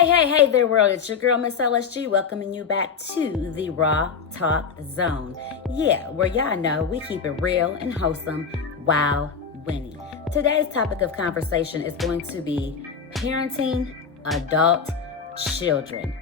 Hey there, world. It's your girl, Miss LSG, welcoming you back to the Raw Talk Zone. Yeah, where y'all know we keep it real and wholesome while winning. Today's topic of conversation is going to be parenting adult children.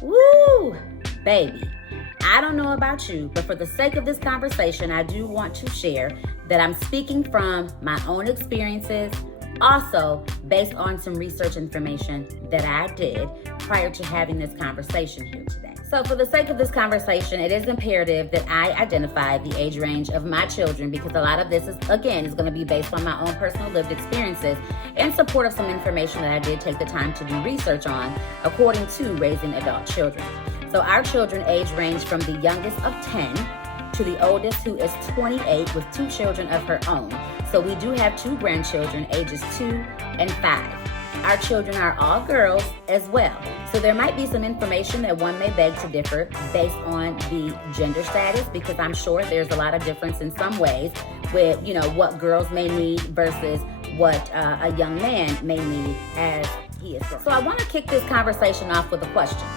Woo, baby. I don't know about you, but for the sake of this conversation, I do want to share that I'm speaking from my own experiences, also based on some research information that I did prior to having this conversation here today. So for the sake of this conversation, it is imperative that I identify the age range of my children, because a lot of this is going to be based on my own personal lived experiences in support of some information that I did take the time to do research on according to raising adult children. So our children age range from the youngest of 10 to the oldest, who is 28 with 2 children of her own. So we do have 2 grandchildren, ages 2 and 5. Our children are all girls as well. So there might be some information that one may beg to differ based on the gender status, because I'm sure there's a lot of difference in some ways with, what girls may need versus what a young man may need as he is growing. So I want to kick this conversation off with a question.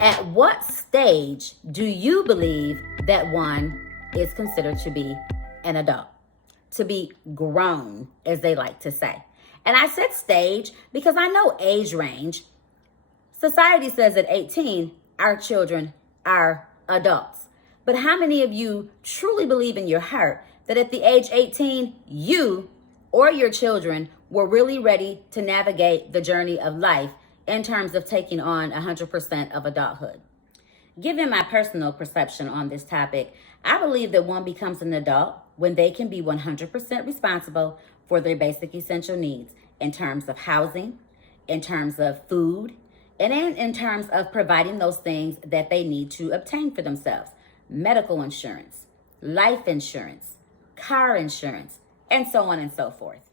At what stage do you believe that one is considered to be an adult, to be grown, as they like to say? And I said stage because I know age range. Society says at 18, our children are adults. But how many of you truly believe in your heart that at the age 18, you or your children were really ready to navigate the journey of life in terms of taking on 100% of adulthood? Given my personal perception on this topic, I believe that one becomes an adult when they can be 100% responsible for their basic essential needs in terms of housing, in terms of food, and in terms of providing those things that they need to obtain for themselves. Medical insurance, life insurance, car insurance, and so on and so forth.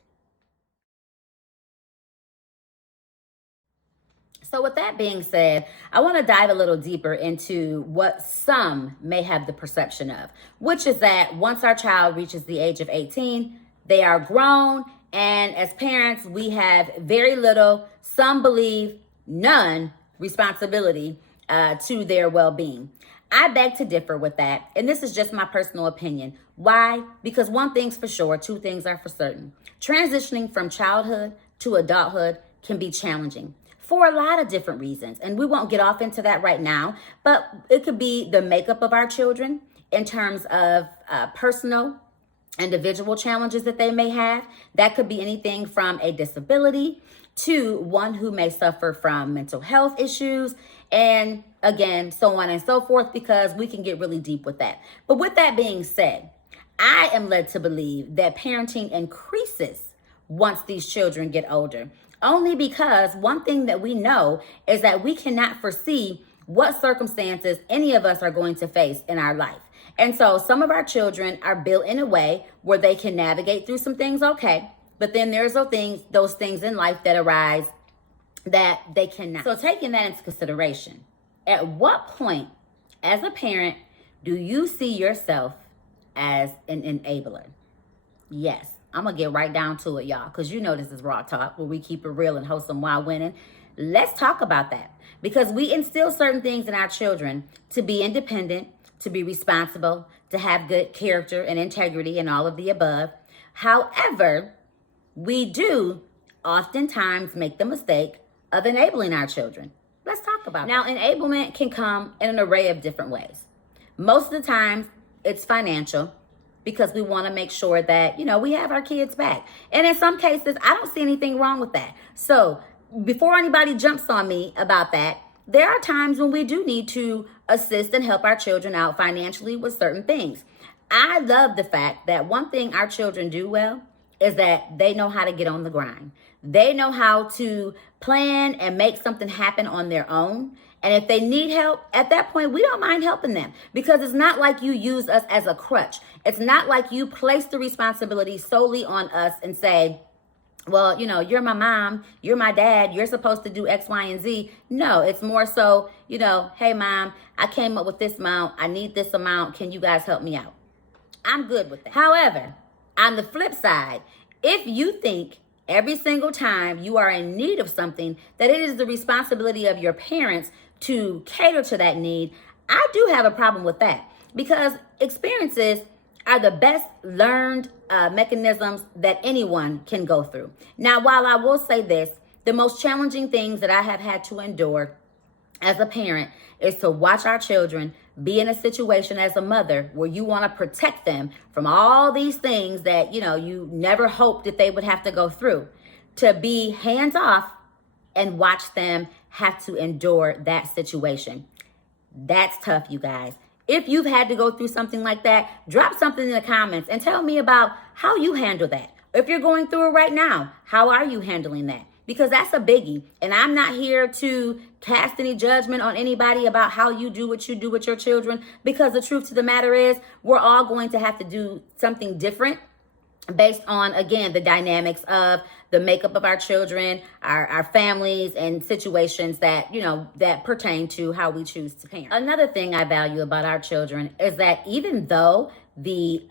So with that being said, I want to dive a little deeper into what some may have the perception of, which is that once our child reaches the age of 18, they are grown, and as parents, we have very little, some believe none, responsibility to their well-being. I beg to differ with that, and this is just my personal opinion. Why? Because one thing's for sure, 2 things are for certain. Transitioning from childhood to adulthood can be challenging for a lot of different reasons. And we won't get off into that right now, but it could be the makeup of our children in terms of personal, individual challenges that they may have. That could be anything from a disability to one who may suffer from mental health issues, and again, so on and so forth, because we can get really deep with that. But with that being said, I am led to believe that parenting increases once these children get older. Only because one thing that we know is that we cannot foresee what circumstances any of us are going to face in our life. And so some of our children are built in a way where they can navigate through some things okay, but then there's those things in life that arise that they cannot. So taking that into consideration, at what point as a parent do you see yourself as an enabler? Yes. I'm going to get right down to it, y'all, because you know this is Raw Talk, where we keep it real and wholesome while winning. Let's talk about that, because we instill certain things in our children to be independent, to be responsible, to have good character and integrity and all of the above. However, we do oftentimes make the mistake of enabling our children. Let's talk about it. Now, enablement can come in an array of different ways. Most of the times, it's financial, because we want to make sure that, we have our kids back. And in some cases, I don't see anything wrong with that. So before anybody jumps on me about that, there are times when we do need to assist and help our children out financially with certain things. I love the fact that one thing our children do well is that they know how to get on the grind. They know how to plan and make something happen on their own. And if they need help, at that point, we don't mind helping them, because it's not like you use us as a crutch. It's not like you place the responsibility solely on us and say, well, you're my mom, you're my dad, you're supposed to do X, Y, and Z. No, it's more so, hey, mom, I came up with this amount. I need this amount. Can you guys help me out? I'm good with that. However, on the flip side, if you think every single time you are in need of something, that it is the responsibility of your parents to cater to that need, I do have a problem with that, because experiences are the best learned mechanisms that anyone can go through. Now, while I will say this, the most challenging things that I have had to endure as a parent is to watch our children be in a situation as a mother where you want to protect them from all these things that, you never hoped that they would have to go through, to be hands off and watch them have to endure that situation. That's tough, you guys. If you've had to go through something like that, drop something in the comments and tell me about how you handle that. If you're going through it right now, how are you handling that? Because that's a biggie. And I'm not here to cast any judgment on anybody about how you do what you do with your children, because the truth to the matter is we're all going to have to do something different based on, again, the dynamics of the makeup of our children, our families, and situations that, that pertain to how we choose to parent. Another thing I value about our children is that even though the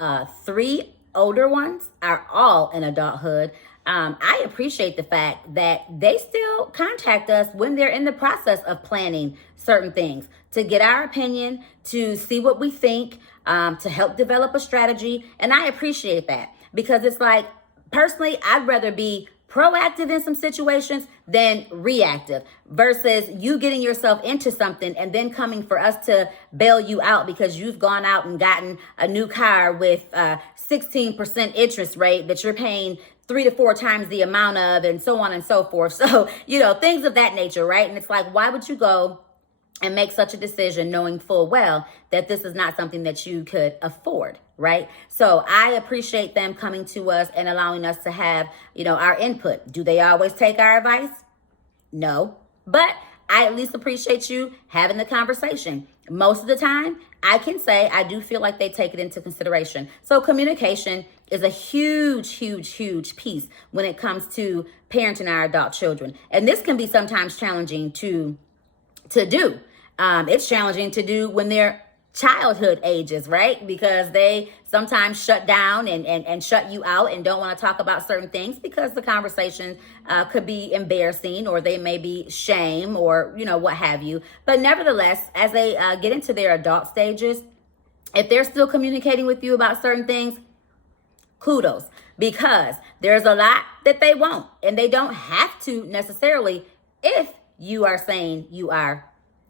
3 older ones are all in adulthood, I appreciate the fact that they still contact us when they're in the process of planning certain things, to get our opinion, to see what we think, to help develop a strategy. And I appreciate that, because it's like, personally, I'd rather be proactive in some situations than reactive, versus you getting yourself into something and then coming for us to bail you out because you've gone out and gotten a new car with 16% interest rate that you're paying 3 to 4 times the amount of, and so on and so forth. So, things of that nature, right? And it's like, why would you go and make such a decision knowing full well that this is not something that you could afford, right? So I appreciate them coming to us and allowing us to have, our input. Do they always take our advice? No, but I at least appreciate you having the conversation. Most of the time, I can say I do feel like they take it into consideration. So communication is a huge, huge, huge piece when it comes to parenting our adult children. And this can be sometimes challenging to do. It's challenging to do when they're childhood ages, right? Because they sometimes shut down and shut you out and don't want to talk about certain things because the conversation could be embarrassing, or they may be shame, or, what have you. But nevertheless, as they get into their adult stages, if they're still communicating with you about certain things, kudos, because there's a lot that they won't, and they don't have to necessarily if you are saying you are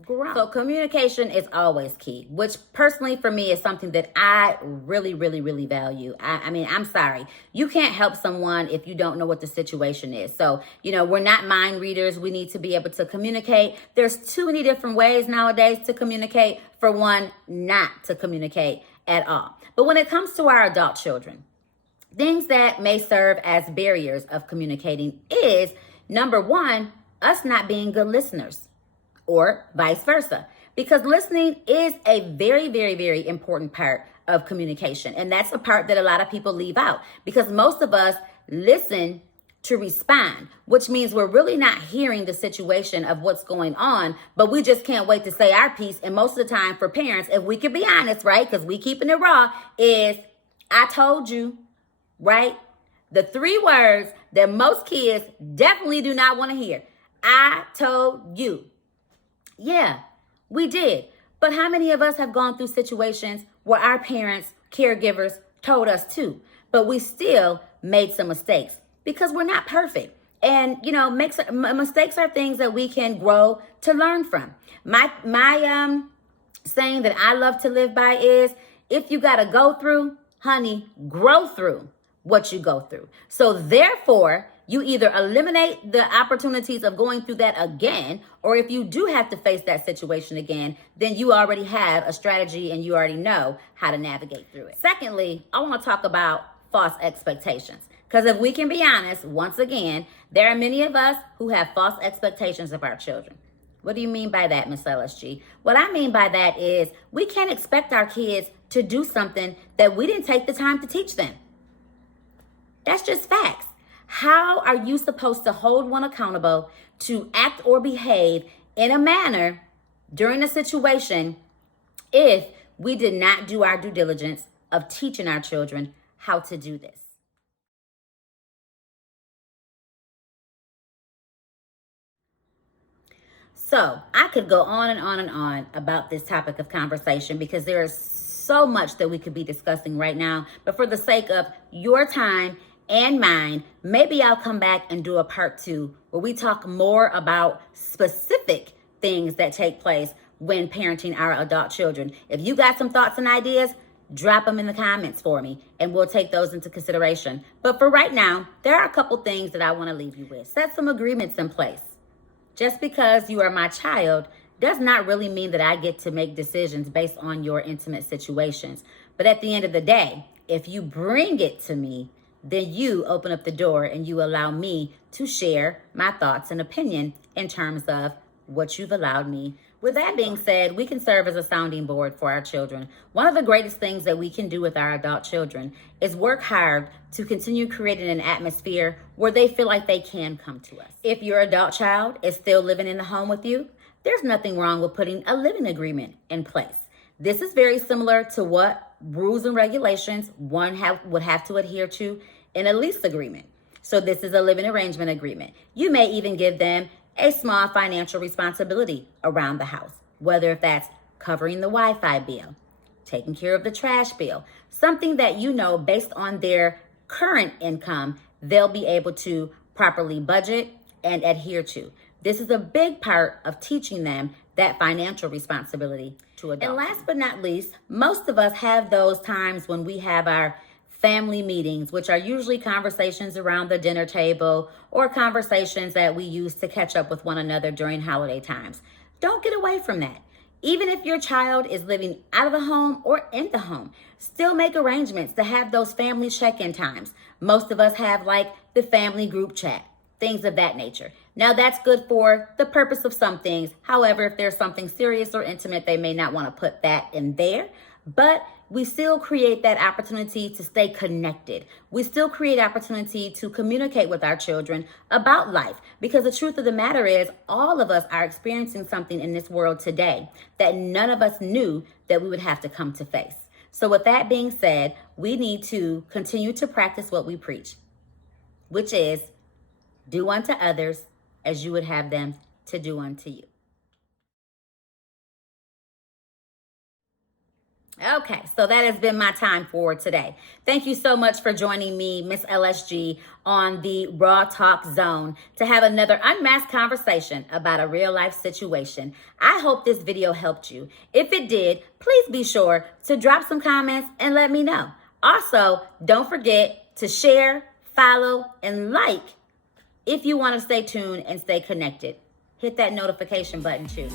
grown. So communication is always key, which personally for me is something that I really, really, really value. I mean, I'm sorry. You can't help someone if you don't know what the situation is. So, we're not mind readers. We need to be able to communicate. There's too many different ways nowadays to communicate for one not to communicate at all. But when it comes to our adult children, things that may serve as barriers of communicating is, number one, us not being good listeners, or vice versa. Because listening is a very, very, very important part of communication. And that's the part that a lot of people leave out, because most of us listen to respond, which means we're really not hearing the situation of what's going on, but we just can't wait to say our piece. And most of the time for parents, if we could be honest, right, because we keeping it raw, is I told you, right? The 3 words that most kids definitely do not want to hear. I told you. Yeah, we did. But how many of us have gone through situations where our parents, caregivers told us to, but we still made some mistakes because we're not perfect. And, mistakes are things that we can grow to learn from. My saying that I love to live by is, if you got to go through, honey, grow through what you go through. So therefore, you either eliminate the opportunities of going through that again, or if you do have to face that situation again, then you already have a strategy and you already know how to navigate through it. Secondly, I want to talk about false expectations. Because if we can be honest, once again, there are many of us who have false expectations of our children. What do you mean by that, Miss LSG? What I mean by that is we can't expect our kids to do something that we didn't take the time to teach them. That's just facts. How are you supposed to hold one accountable to act or behave in a manner during a situation if we did not do our due diligence of teaching our children how to do this? So I could go on and on and on about this topic of conversation because there is so much that we could be discussing right now. But for the sake of your time and mine, maybe I'll come back and do a part 2 where we talk more about specific things that take place when parenting our adult children. If you got some thoughts and ideas, drop them in the comments for me and we'll take those into consideration. But for right now, there are a couple things that I want to leave you with. Set some agreements in place. Just because you are my child does not really mean that I get to make decisions based on your intimate situations. But at the end of the day, if you bring it to me, then you open up the door and you allow me to share my thoughts and opinion in terms of what you've allowed me. With that being said, we can serve as a sounding board for our children. One of the greatest things that we can do with our adult children is work hard to continue creating an atmosphere where they feel like they can come to us. If your adult child is still living in the home with you, there's nothing wrong with putting a living agreement in place. This is very similar to what rules and regulations one would have to adhere to in a lease agreement. So this is a living arrangement agreement. You may even give them a small financial responsibility around the house, whether if that's covering the Wi-Fi bill, taking care of the trash bill, something that you know based on their current income, they'll be able to properly budget and adhere to. This is a big part of teaching them that financial responsibility to adults. And last but not least, most of us have those times when we have our family meetings, which are usually conversations around the dinner table or conversations that we use to catch up with one another during holiday times. Don't get away from that. Even if your child is living out of the home or in the home, still make arrangements to have those family check-in times. Most of us have like the family group chat, things of that nature. Now that's good for the purpose of some things. However, if there's something serious or intimate, they may not want to put that in there. But we still create that opportunity to stay connected. We still create opportunity to communicate with our children about life, because the truth of the matter is all of us are experiencing something in this world today that none of us knew that we would have to come to face. So with that being said, we need to continue to practice what we preach, which is do unto others as you would have them to do unto you. Okay, so that has been my time for today. Thank you so much for joining me, Miss LSG, on the Raw Talk Zone to have another unmasked conversation about a real life situation. I hope this video helped you. If it did, please be sure to drop some comments and let me know. Also, don't forget to share, follow, and like if you want to stay tuned and stay connected. Hit that notification button too.